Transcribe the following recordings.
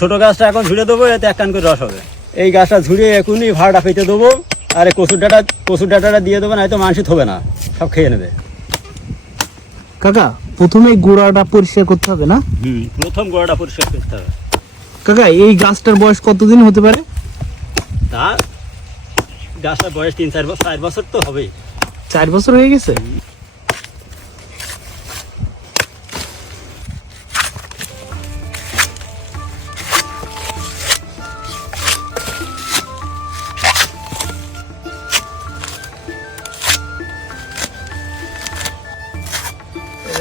ছোট গাছটা এখন ঝুড়ে দেবো এতে এক কান করে রস হবে। এই গাছটা ঝুড়িয়ে এখনই ভাড়া পেতে দেবো আর এই কচুর ডাটা কচুর ডাটাটা দিয়ে দেবো না হয়তো মানুষ থবে না সব খেয়ে নেবে। কাকা প্রথমে এই গোড়াটা পরিষ্কার করতে হবে না? হুম প্রথম গোড়াটা পরিষ্কার করতে হবে। কাকা এই গাছটার বয়স কতদিন হতে পারে? তা গাছটার বয়স তিন চার বছর চার বছর তো হবেই। চার বছর হয়ে গেছে?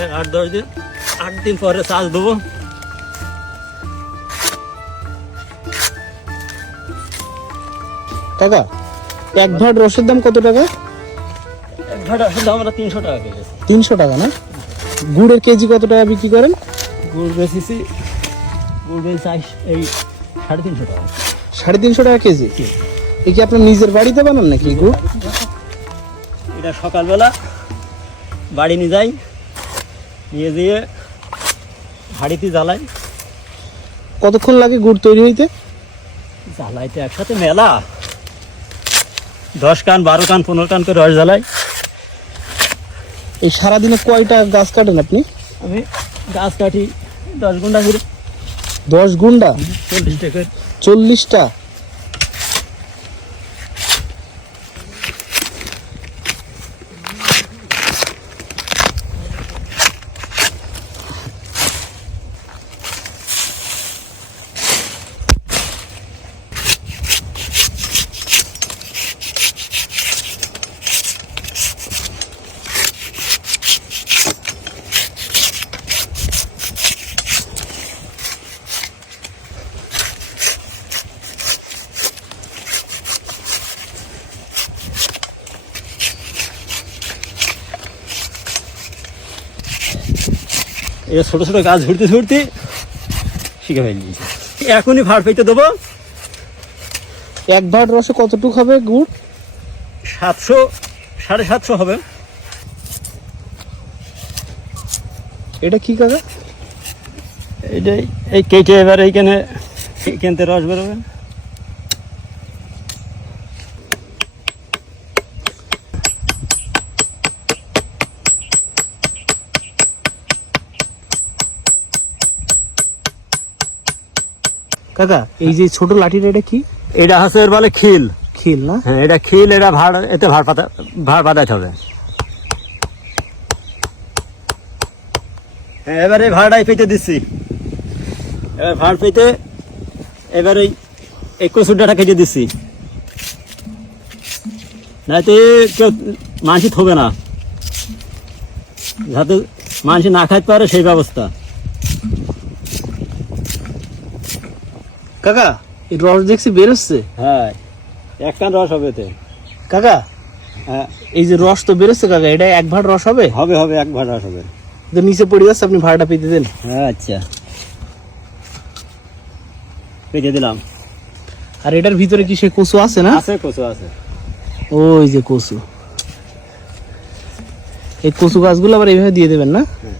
এ, আট দশ দিন আট দিন পরে চাষ দেবো। কাকা এক ভাট রসের দাম কত টাকা? এক ঘাটা আসলে আমরা তিনশো টাকা কেজি। তিনশো টাকা না? গুড়ের কেজি কত টাকা বিক্রি করেন? গুড় বেচেছি গুড় আইস- এই সাড়ে তিনশো টাকা। সাড়ে তিনশো টাকা কেজি? এ কি আপনার নিজের বাড়িতে বানান নাকি গুড়? এটা সকালবেলা বাড়ি নিয়ে যাই। নিয়ে যেয়ে হাড়িতে জ্বালাই। কতক্ষণ লাগে গুড় তৈরি হইতে? জ্বালাইতে একসাথে মেলা। দশ কান বারো কান পনেরো কান করে রস জ্বালাই। এই সারাদিনে কয়টা গাছ কাটেন আপনি? আমি গাছ কাটি দশ ঘণ্টা করে। দশ গুন্ডা? চল্লিশটা টাকা চল্লিশটা? এটা ছোটো ছোটো গাছ ঝুড়তে ঝুড়তে শিখে ফেলে দিয়েছে। এখনই ভাড় পেতে দেবো। এক ভাড় রসে কতটুক হবে গুড়? সাতশো সাড়ে সাতশো হবে। এটা কি কাকা? এইটাই এই কেটে এবার এইখানে এইখান থেকে রস বেরোবে। কাকা এই যে ছোট লাঠিটা এটা কি? এটা হচ্ছে এর বলে খিল। খিল না? হ্যাঁ এটা খিল এটা ভাড় এতে ভাড় পাতা ভাড় পাতাতে হবে। হ্যাঁ এবারে ভাড়াই পেতে দিচ্ছি। এবার ভাড় পেতে এবার এই এই কচুর ডাটা কেটে দিচ্ছি। নাইতে কেউ মানসি থবে না। যাতে মানসি না খাইতে পারে সেই ব্যবস্থা। কাকা এই রস দেখছি বেরোচ্ছে হ্যাঁ এক কান রস হবে এতে। কাকা হ্যাঁ। এই যে রস তো বেরোচ্ছে কাকা এটা এক ভাট রস হবে? হবে হবে এক ভাড় রস হবে। তো নিচে পড়ে যাচ্ছে আপনি ভাড়াটা পেতে দেন। হ্যাঁ আচ্ছা। পেটে দিলাম। আর এটার ভিতরে কি সে কচু আছে না? আছে কচু আছে। ওই যে কচু। এই কচু গাছগুলো আবার এইভাবে দিয়ে দেবেন না? হ্যাঁ।